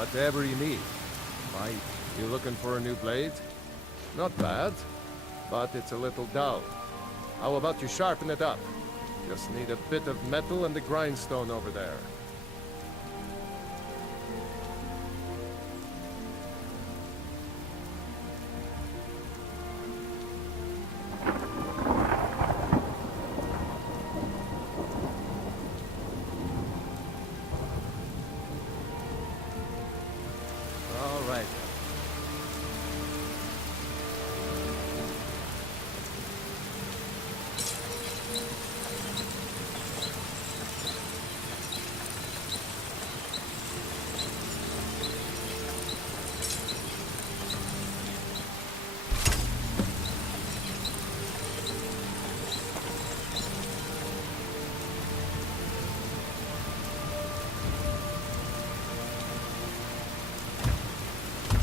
Whatever you need. Why, you looking for a new blade? Not bad, but it's a little dull. How about you sharpen it up? Just need a bit of metal and the grindstone over there. All right.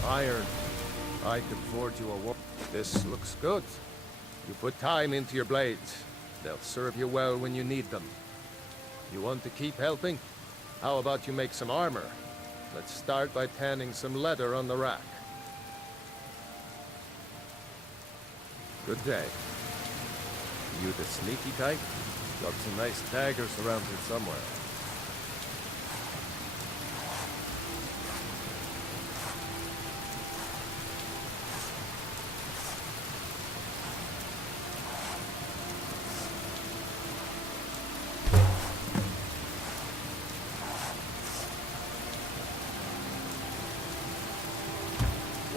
Iron. I could forge you a war. This looks good. You put time into your blades. They'll serve you well when you need them. You want to keep helping? How about you make some armor? Let's start by tanning some leather on the rack. Good day. You the sneaky type? Got some nice daggers around here somewhere.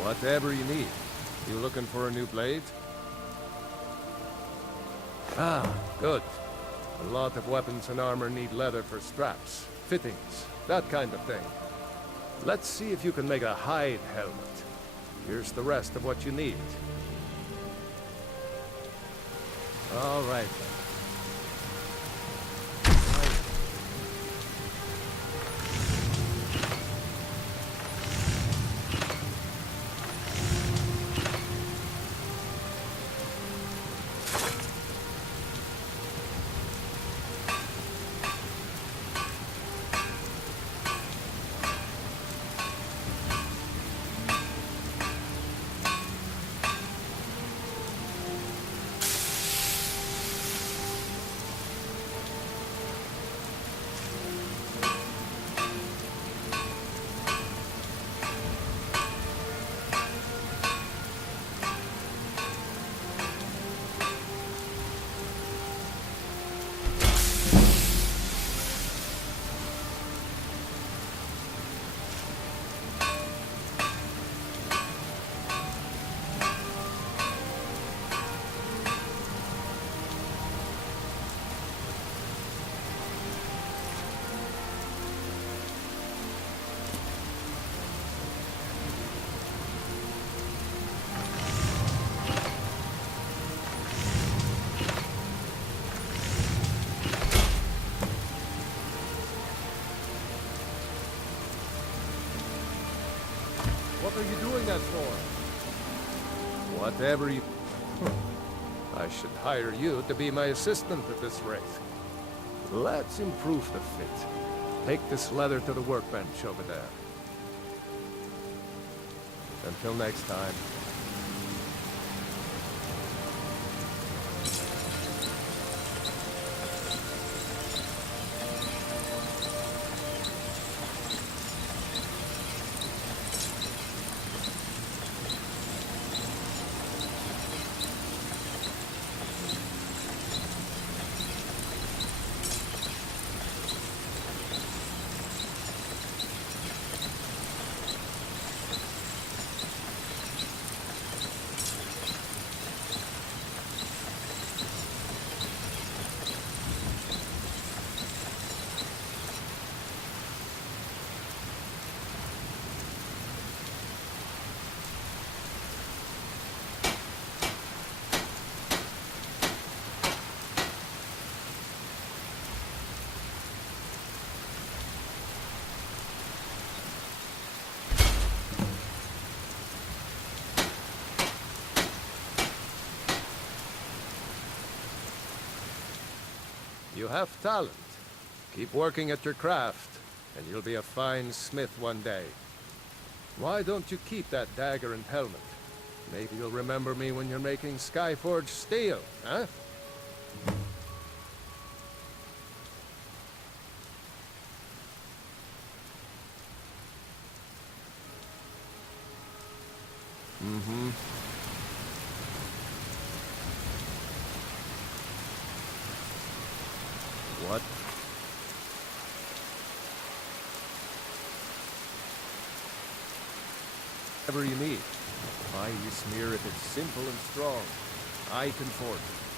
Whatever you need. You looking for a new blade? Ah, good. A lot of weapons and armor need leather for straps, fittings, that kind of thing. Let's see if you can make a hide helmet. Here's the rest of what you need. All right then. What are you doing that for? Whatever you... I should hire you to be my assistant at this rate. Let's improve the fit. Take this leather to the workbench over there. Until next time. You have talent. Keep working at your craft, and you'll be a fine smith one day. Why don't you keep that dagger and helmet? Maybe you'll remember me when you're making Skyforged steel, huh? Mm-hmm. What? Whatever you need. Buy you smear if it's simple and strong. I can forge it.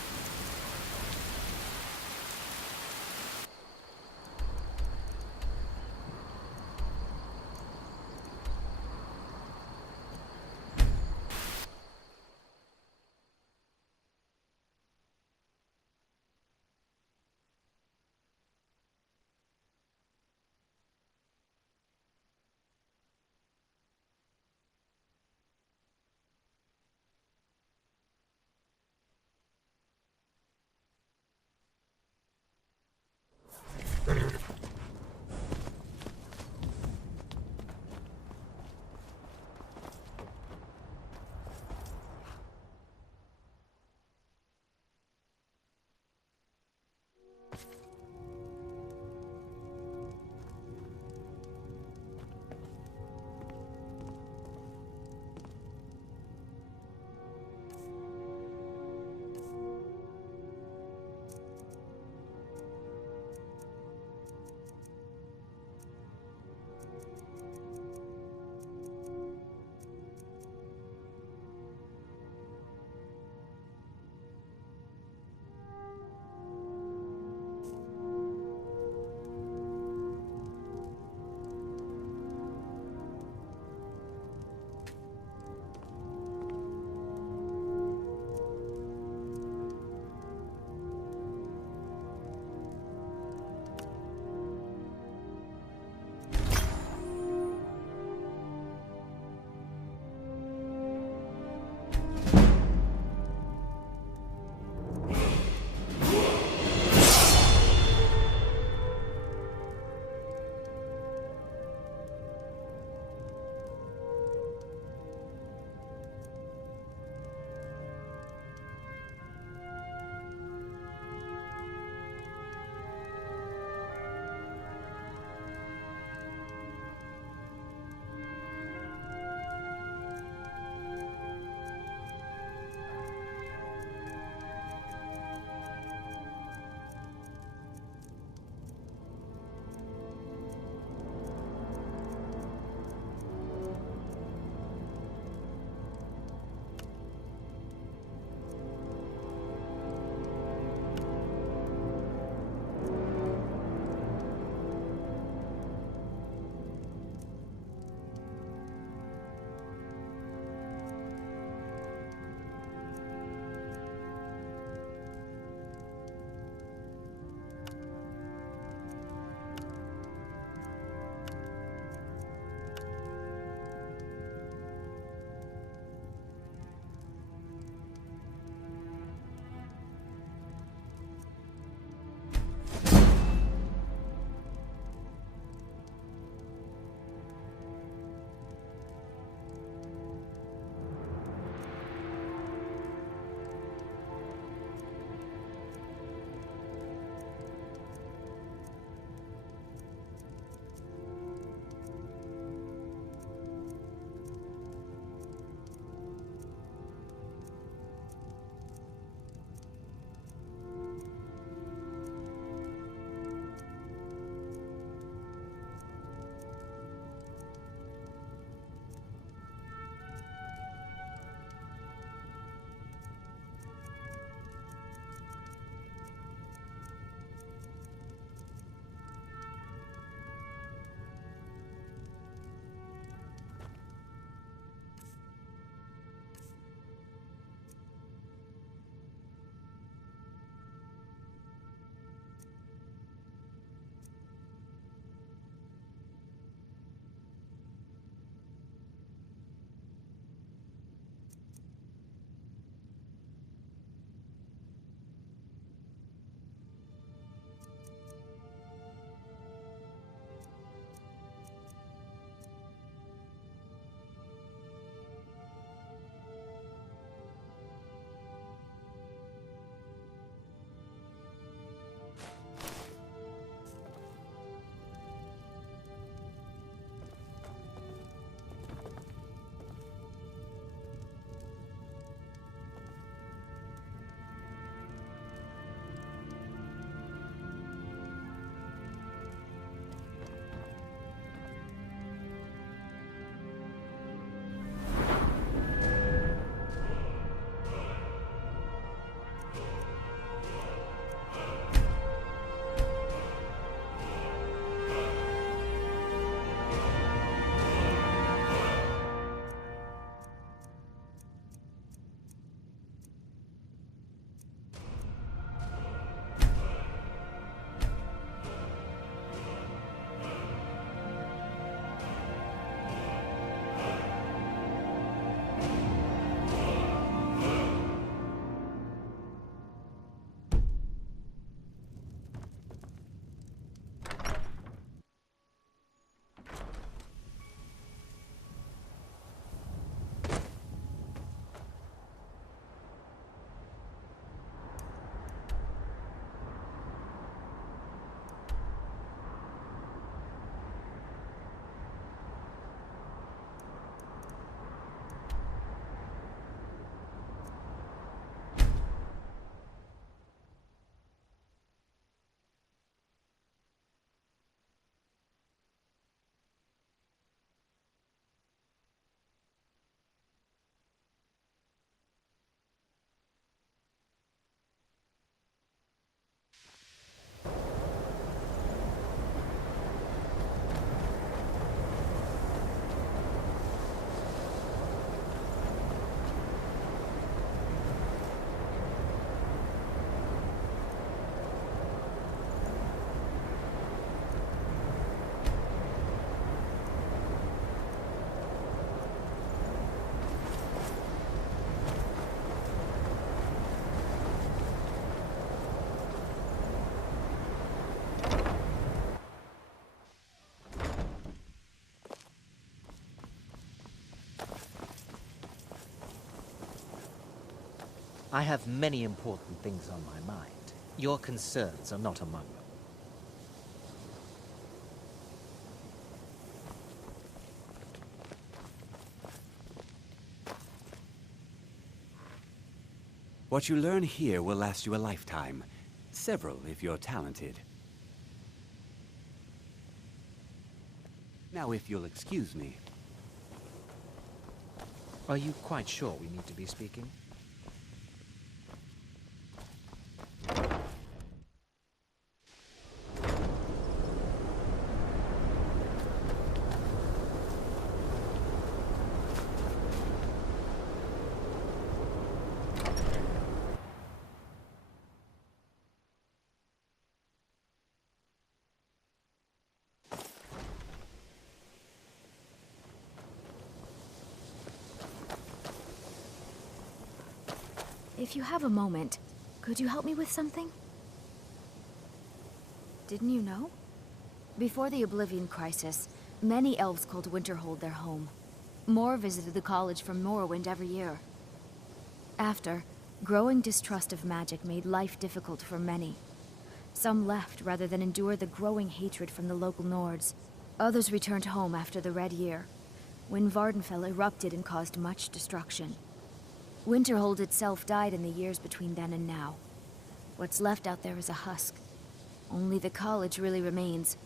I have many important things on my mind. Your concerns are not among them. What you learn here will last you a lifetime. Several, if you're talented. Now, if you'll excuse me. Are you quite sure we need to be speaking? If you have a moment, could you help me with something? Didn't you know? Before the Oblivion Crisis, many elves called Winterhold their home. More visited the college from Morrowind every year. After, growing distrust of magic made life difficult for many. Some left rather than endure the growing hatred from the local Nords. Others returned home after the Red Year, when Vardenfell erupted and caused much destruction. Winterhold itself died in the years between then and now. What's left out there is a husk. Only the college really remains.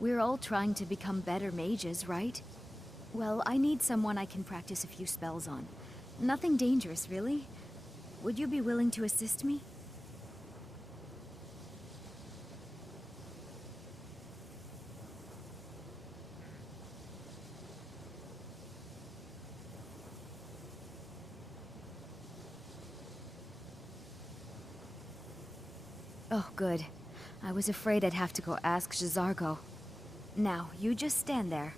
We're all trying to become better mages, right? Well, I need someone I can practice a few spells on. Nothing dangerous, really. Would you be willing to assist me? Oh, good. I was afraid I'd have to go ask J'zargo. Now, you just stand there.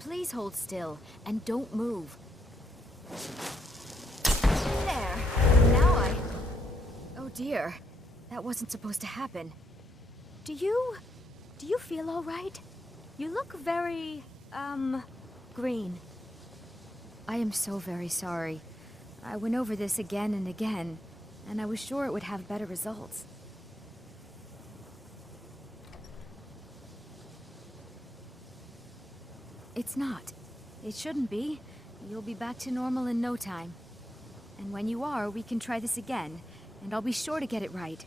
Please hold still, and don't move. There! Now Oh dear. That wasn't supposed to happen. Do you feel all right? You look very, green. I am so very sorry. I went over this again and again, and I was sure it would have better results. It's not. It shouldn't be. You'll be back to normal in no time. And when you are, we can try this again, and I'll be sure to get it right.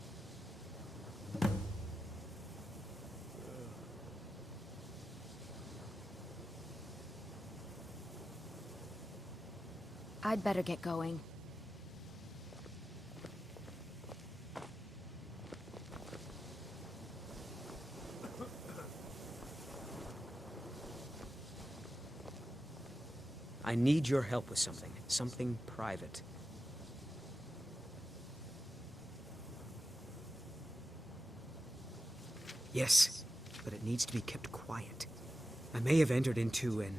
I'd better get going. I need your help with something. Something private. Yes, but it needs to be kept quiet. I may have entered into an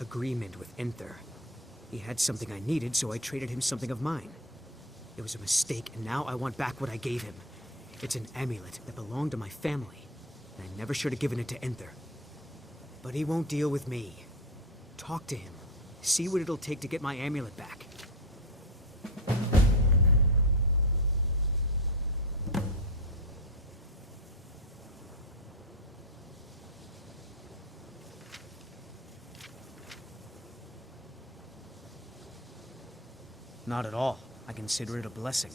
agreement with Enther. He had something I needed, so I traded him something of mine. It was a mistake, and now I want back what I gave him. It's an amulet that belonged to my family, and I never should have given it to Enther. But he won't deal with me. Talk to him. See what it'll take to get my amulet back. Not at all. I consider it a blessing.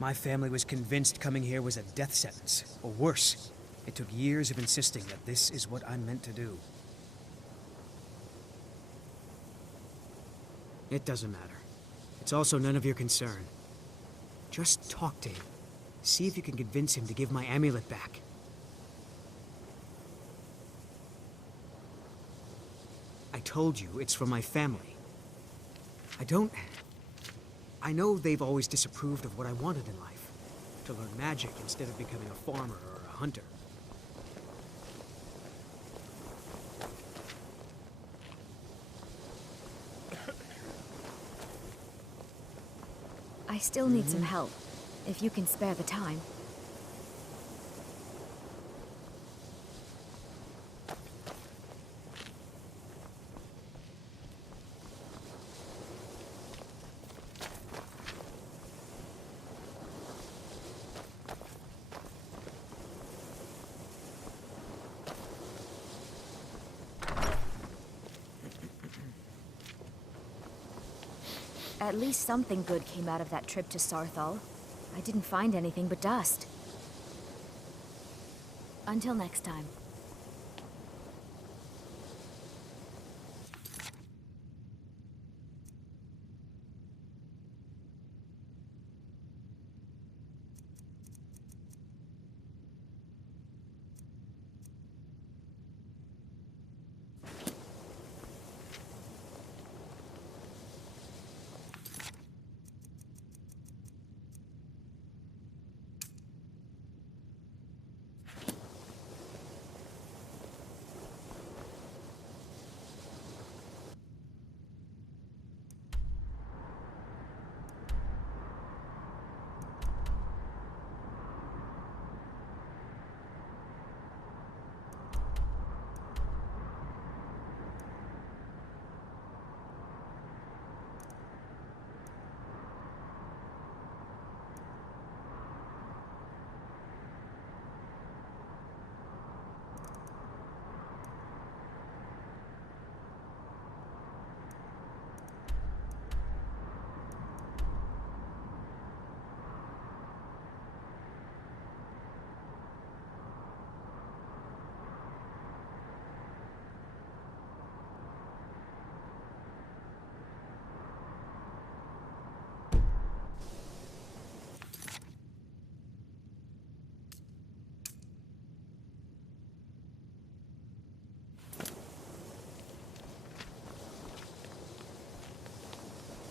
My family was convinced coming here was a death sentence, or worse. It took years of insisting that this is what I'm meant to do. It doesn't matter. It's also none of your concern. Just talk to him. See if you can convince him to give my amulet back. I told you, it's from my family. I know they've always disapproved of what I wanted in life. To learn magic instead of becoming a farmer or a hunter. I still need some help, if you can spare the time. At least something good came out of that trip to Sarthal. I didn't find anything but dust. Until next time.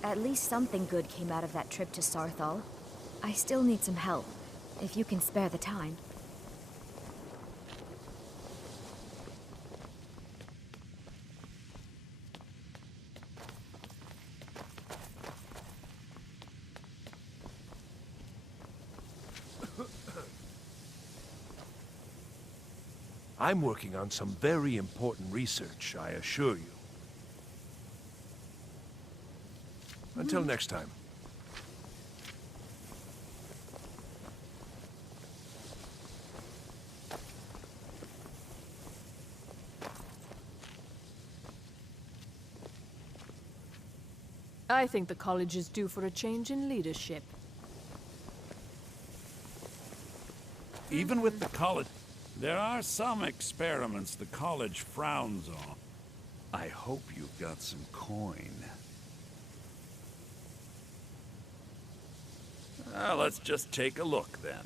At least something good came out of that trip to Sarthal. I still need some help, if you can spare the time. I'm working on some very important research, I assure you. Until next time. I think the college is due for a change in leadership. Even with the college, there are some experiments the college frowns on. I hope you've got some coin. Let's just take a look then.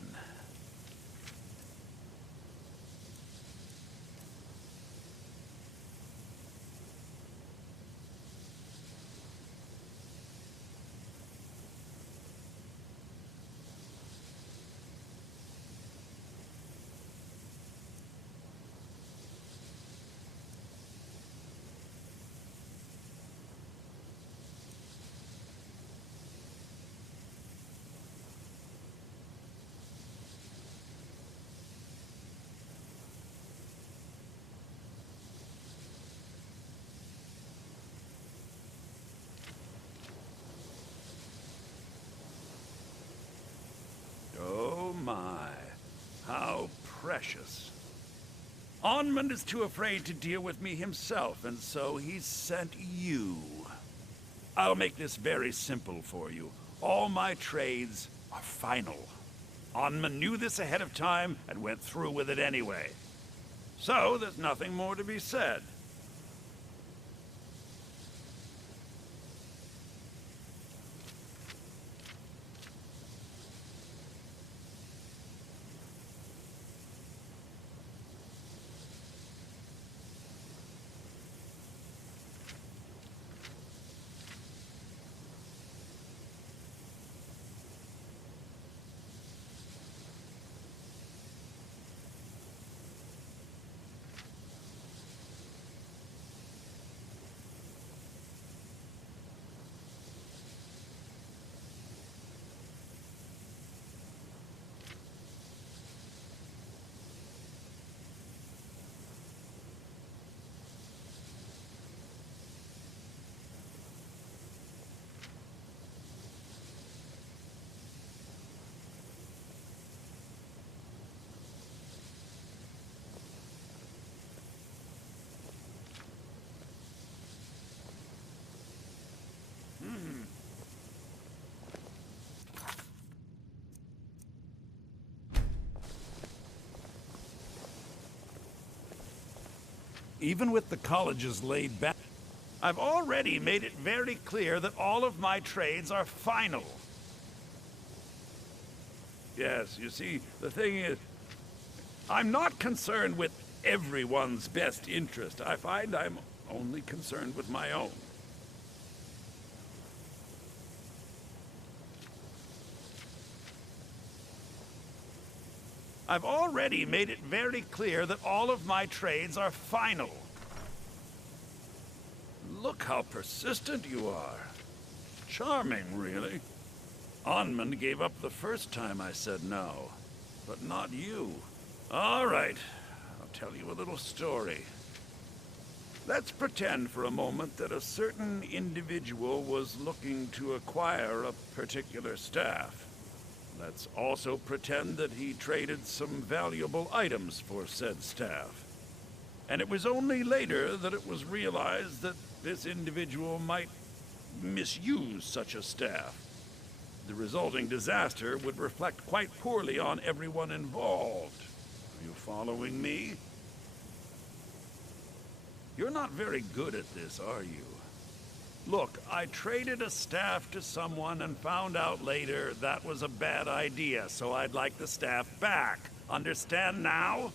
Oh my, how precious. Onmund is too afraid to deal with me himself, and so he's sent you. I'll make this very simple for you. All my trades are final. Onmund knew this ahead of time and went through with it anyway. So there's nothing more to be said. Even with the college's laid back, I've already made it very clear that all of my trades are final. Yes, you see, the thing is, I'm not concerned with everyone's best interest. I find I'm only concerned with my own. I've already made it very clear that all of my trades are final. Look how persistent you are. Charming, really. Onmund gave up the first time I said no, but not you. All right, I'll tell you a little story. Let's pretend for a moment that a certain individual was looking to acquire a particular staff. Let's also pretend that he traded some valuable items for said staff. And it was only later that it was realized that this individual might misuse such a staff. The resulting disaster would reflect quite poorly on everyone involved. Are you following me? You're not very good at this, are you? Look, I traded a staff to someone and found out later that was a bad idea, so I'd like the staff back. Understand now?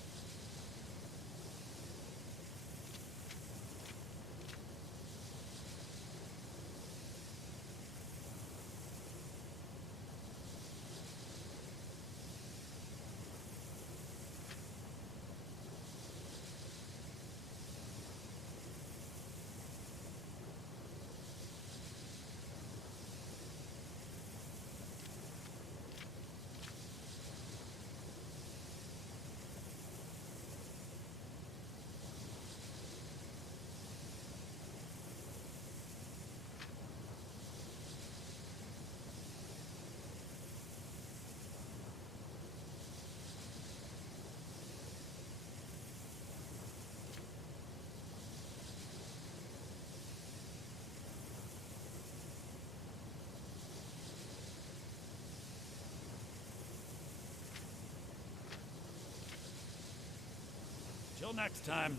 Till next time.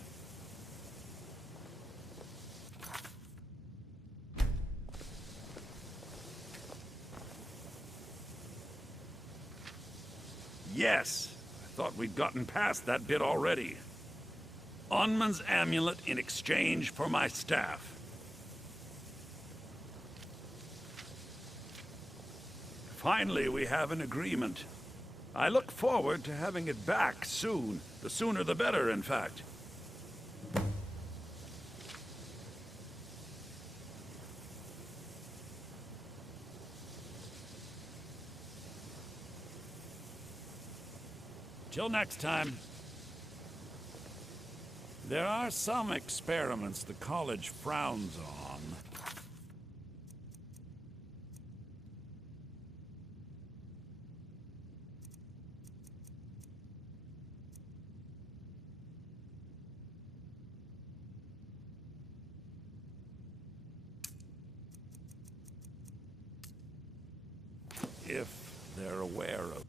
Yes! I thought we'd gotten past that bit already. Onmund's amulet in exchange for my staff. Finally, we have an agreement. I look forward to having it back soon. The sooner the better, in fact. Till next time. There are some experiments the college frowns on. If they're aware of.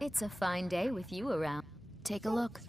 It's a fine day with you around. Take a look.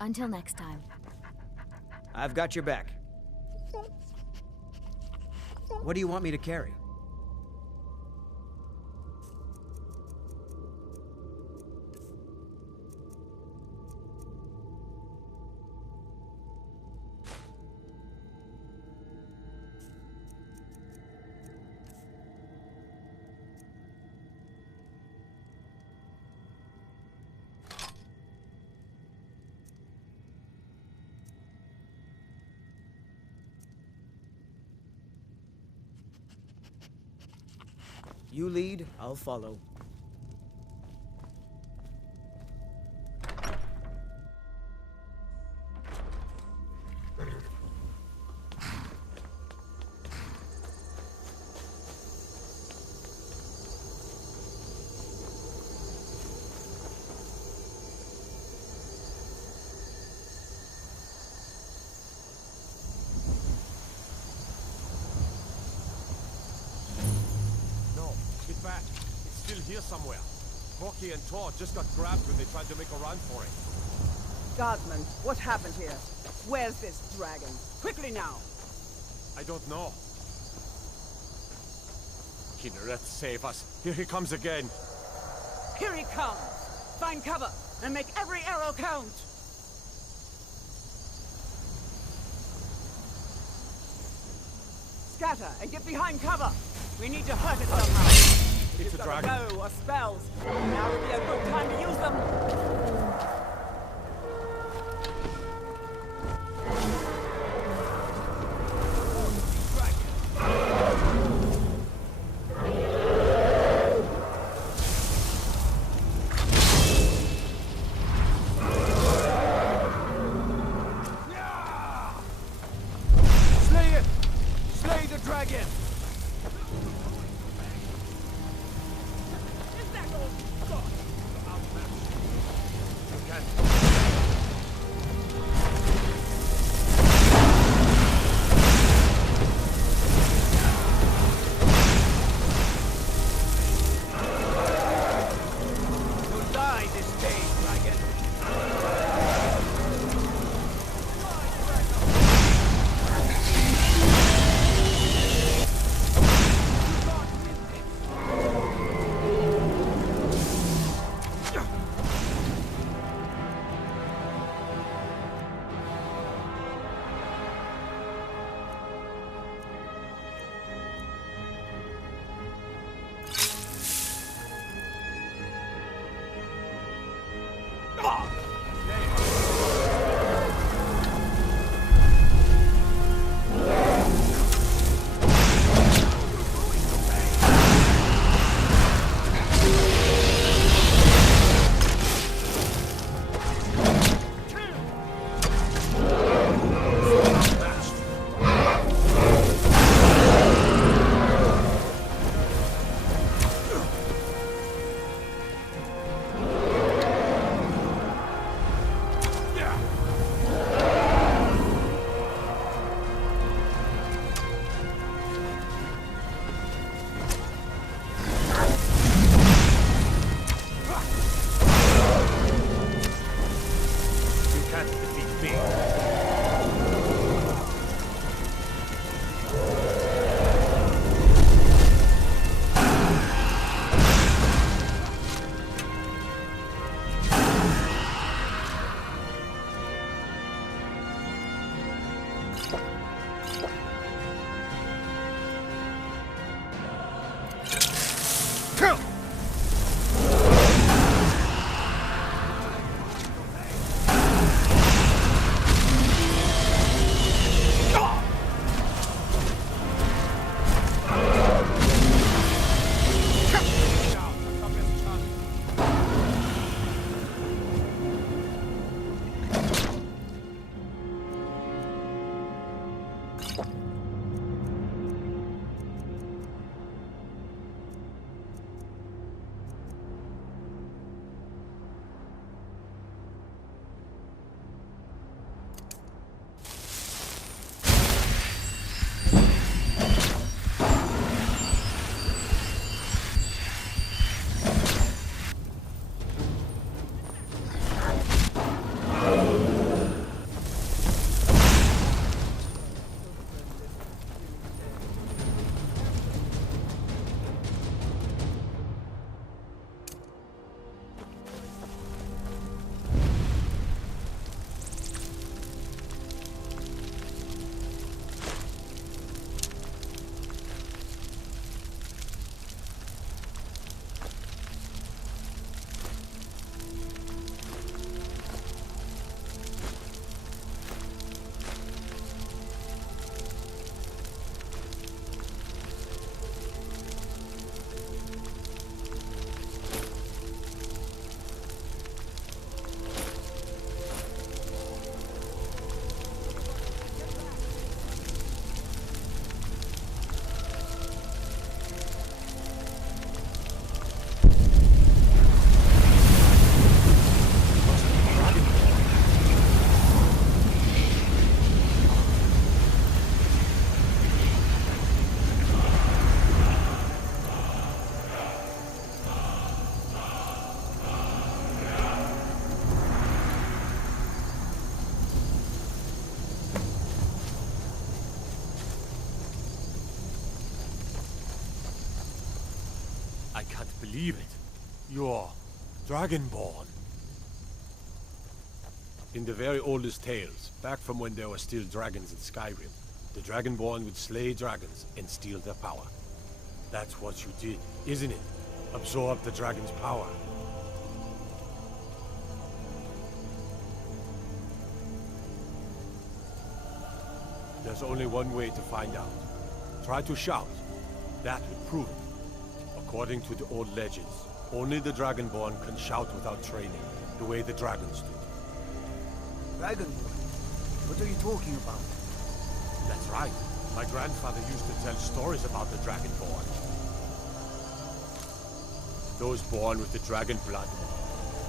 Until next time. I've got your back. What do you want me to carry? You lead, I'll follow. Back. It's still here somewhere. Corky and Tor just got grabbed when they tried to make a run for it. Guardsman, what happened here? Where's this dragon? Quickly now! I don't know. Kinneret, save us. Here he comes again. Here he comes! Find cover and make every arrow count! Scatter and get behind cover! We need to hurt it somehow! It's a dragon. Bow or spells. Now would be a good time to use them. Slay it! Slay the dragon! I can't believe it. You're Dragonborne. In the very oldest tales, back from when there were still dragons in Skyrim, the Dragonborne would slay dragons and steal their power. That's what you did, isn't it? Absorb the dragon's power. There's only one way to find out. Try to shout. That would prove it. According to the old legends, only the Dragonborn can shout without training, the way the dragons do. Dragonborne? What are you talking about? That's right. My grandfather used to tell stories about the Dragonborn. Those born with the dragon blood,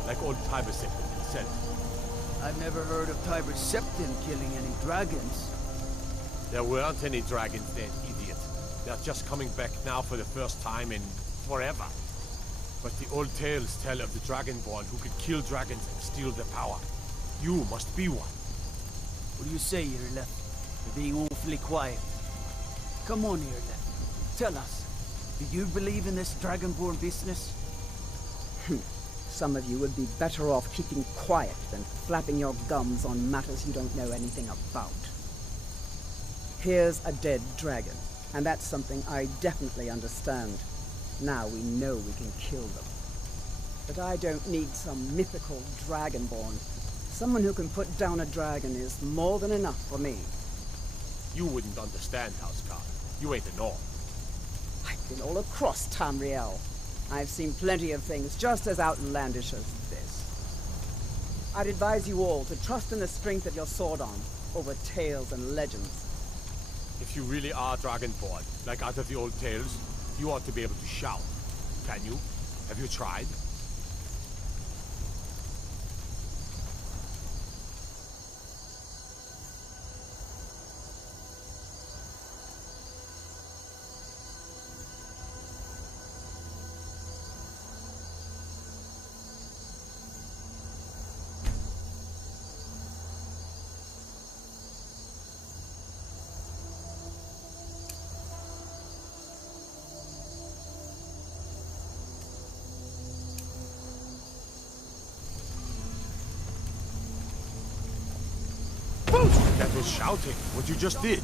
like old Tiber Septim himself. I've never heard of Tiber Septim killing any dragons. There weren't any dragons then, idiot. They're just coming back now for the first time in forever. But the old tales tell of the Dragonborn who could kill dragons and steal their power. You must be one. What do you say, Irle? You're being awfully quiet. Come on, Irle. Tell us, do you believe in this Dragonborn business? Some of you would be better off keeping quiet than flapping your gums on matters you don't know anything about. Here's a dead dragon, and that's something I definitely understand. Now we know we can kill them. But I don't need some mythical Dragonborn. Someone who can put down a dragon is more than enough for me. You wouldn't understand, Housecarl. You ain't a Norn. I've been all across Tamriel. I've seen plenty of things just as outlandish as this. I'd advise you all to trust in the strength of your sword arm over tales and legends. If you really are Dragonborn, like out of the old tales, you ought to be able to shout. Can you? Have you tried? That was shouting, what you just did.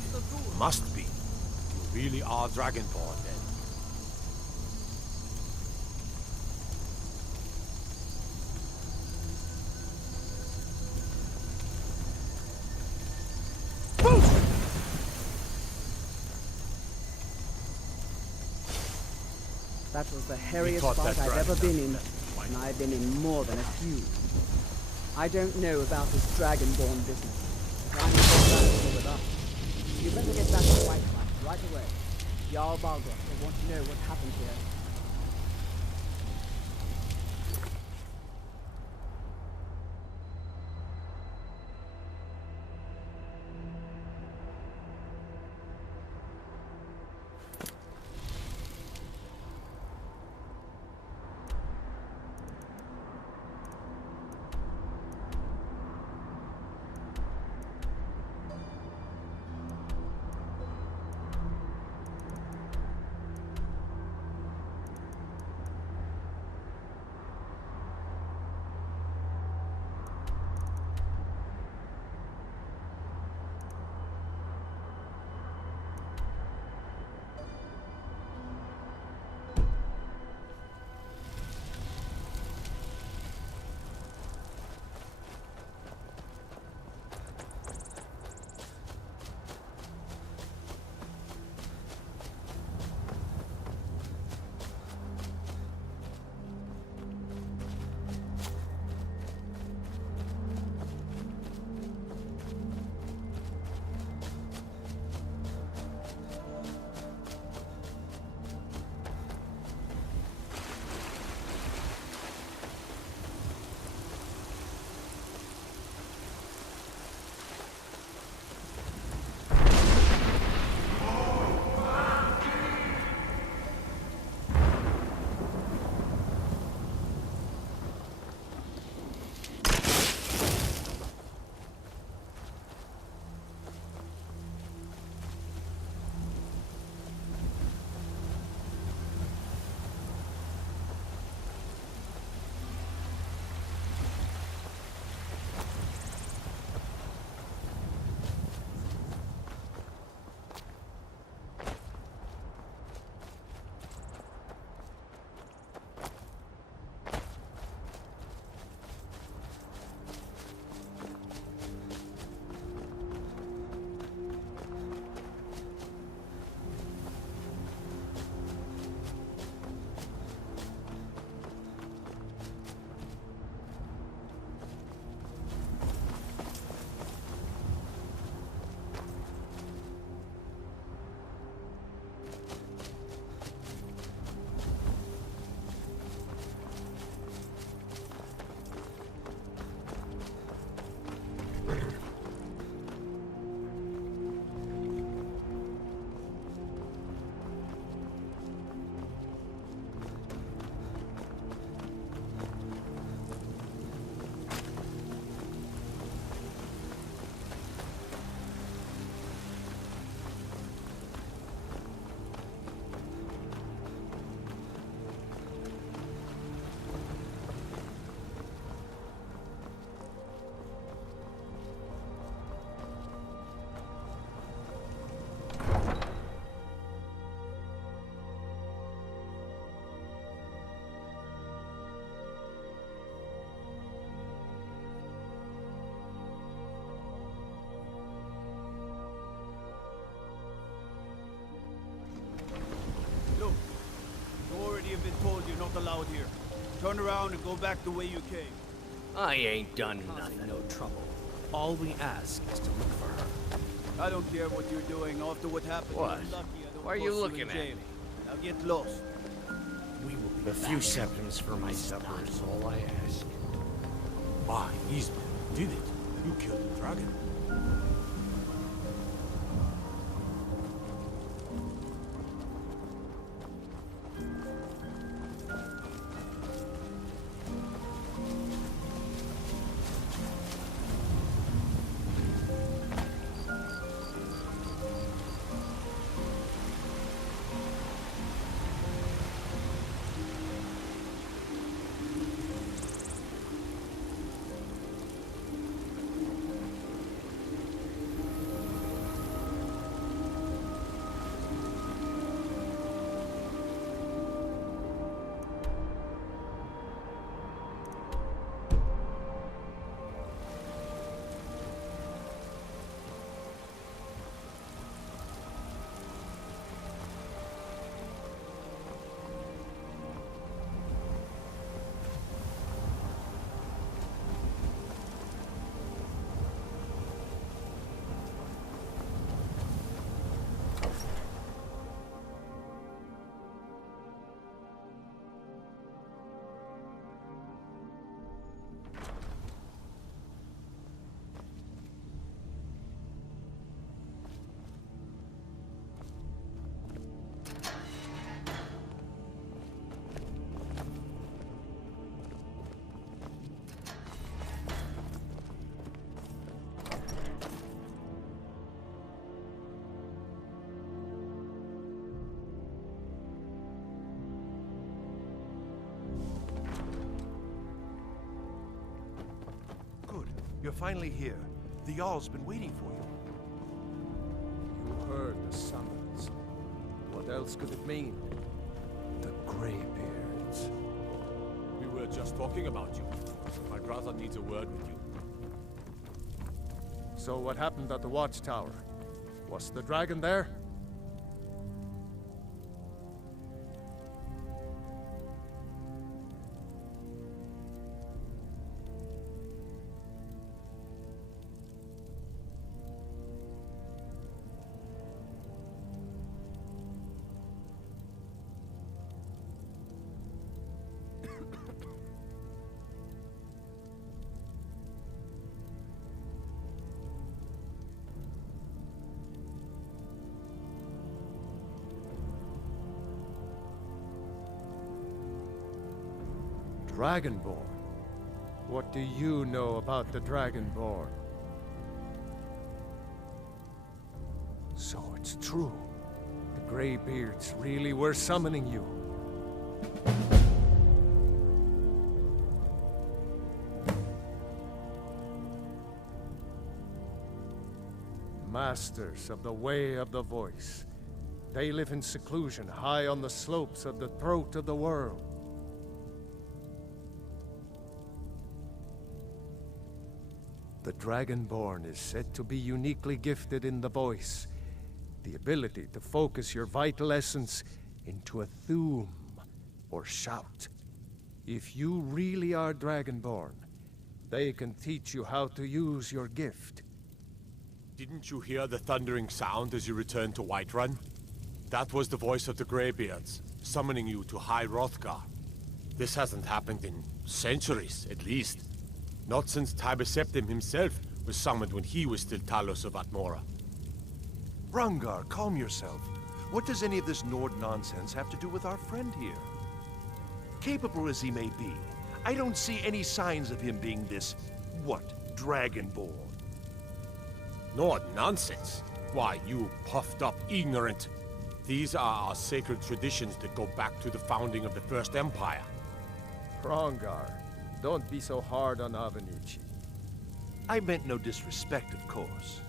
Must be. You really are Dragonborn, then. That was the hairiest fight I've ever been in, and I've been in more than a few. I don't know about this Dragonborn business. I'm not with us. You better get back Jarl Balgruuf will want to know what happened here. You've been told you're not allowed here. Turn around and go back the way you came. I ain't done nothing. No trouble. All we ask is to look for her. I don't care what you're doing after what happened. What? You're lucky I don't Why are you toss looking in at jail. me? Now get lost. We will be A few seconds for my supper is all I ask. Ah, Eastman, you did it. You killed the dragon. finally here. The Jarl's been waiting for you. You heard the summons. What else could it mean? The Greybeards. We were just talking about you. My brother needs a word with you. So what happened at the watchtower? Was the dragon there? Dragonborne? What do you know about the Dragonborne? So it's true. The Greybeards really were summoning you. Masters of the Way of the Voice. They live in seclusion high on the slopes of the throat of the world. The Dragonborne is said to be uniquely gifted in the voice, the ability to focus your vital essence into a thum, or shout. If you really are Dragonborne, they can teach you how to use your gift. Didn't you hear the thundering sound as you returned to Whiterun? That was the voice of the Greybeards, summoning you to High Hrothgar. This hasn't happened in centuries, at least. Not since Tiber Septim himself was summoned when he was still Talos of Atmora. Hrongar, calm yourself. What does any of this Nord nonsense have to do with our friend here? Capable as he may be, I don't see any signs of him being this, what, Dragonborn? Nord nonsense? Why, you puffed up ignorant. These are our sacred traditions that go back to the founding of the First Empire. Hrongar, don't be so hard on Avenici. I meant no disrespect, of course.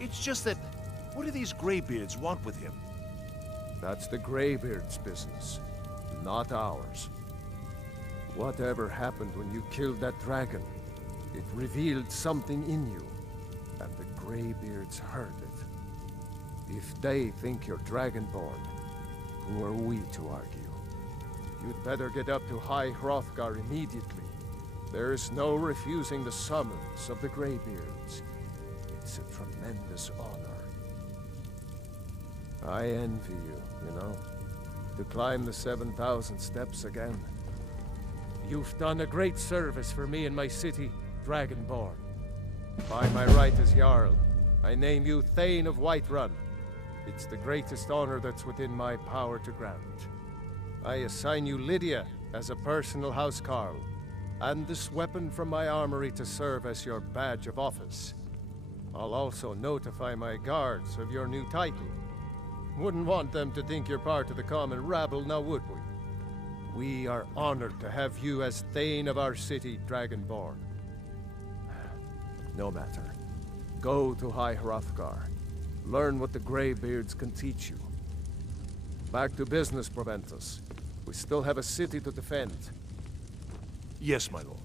It's just that, what do these Greybeards want with him? That's the Greybeards' business, not ours. Whatever happened when you killed that dragon, it revealed something in you, and the Greybeards heard it. If they think you're Dragonborn, who are we to argue? You'd better get up to High Hrothgar immediately. There's no refusing the summons of the Greybeards. It's a tremendous honor. I envy you, you know, to climb the 7,000 steps again. You've done a great service for me and my city, Dragonborne. By my right as Jarl, I name you Thane of Whiterun. It's the greatest honor that's within my power to grant. I assign you Lydia as a personal housecarl, and this weapon from my armory to serve as your badge of office. I'll also notify my guards of your new title. Wouldn't want them to think you're part of the common rabble, now would we? We are honored to have you as Thane of our city, Dragonborne. No matter. Go to High Hrothgar. Learn what the Greybeards can teach you. Back to business, Proventus. We still have a city to defend. Yes, my lord.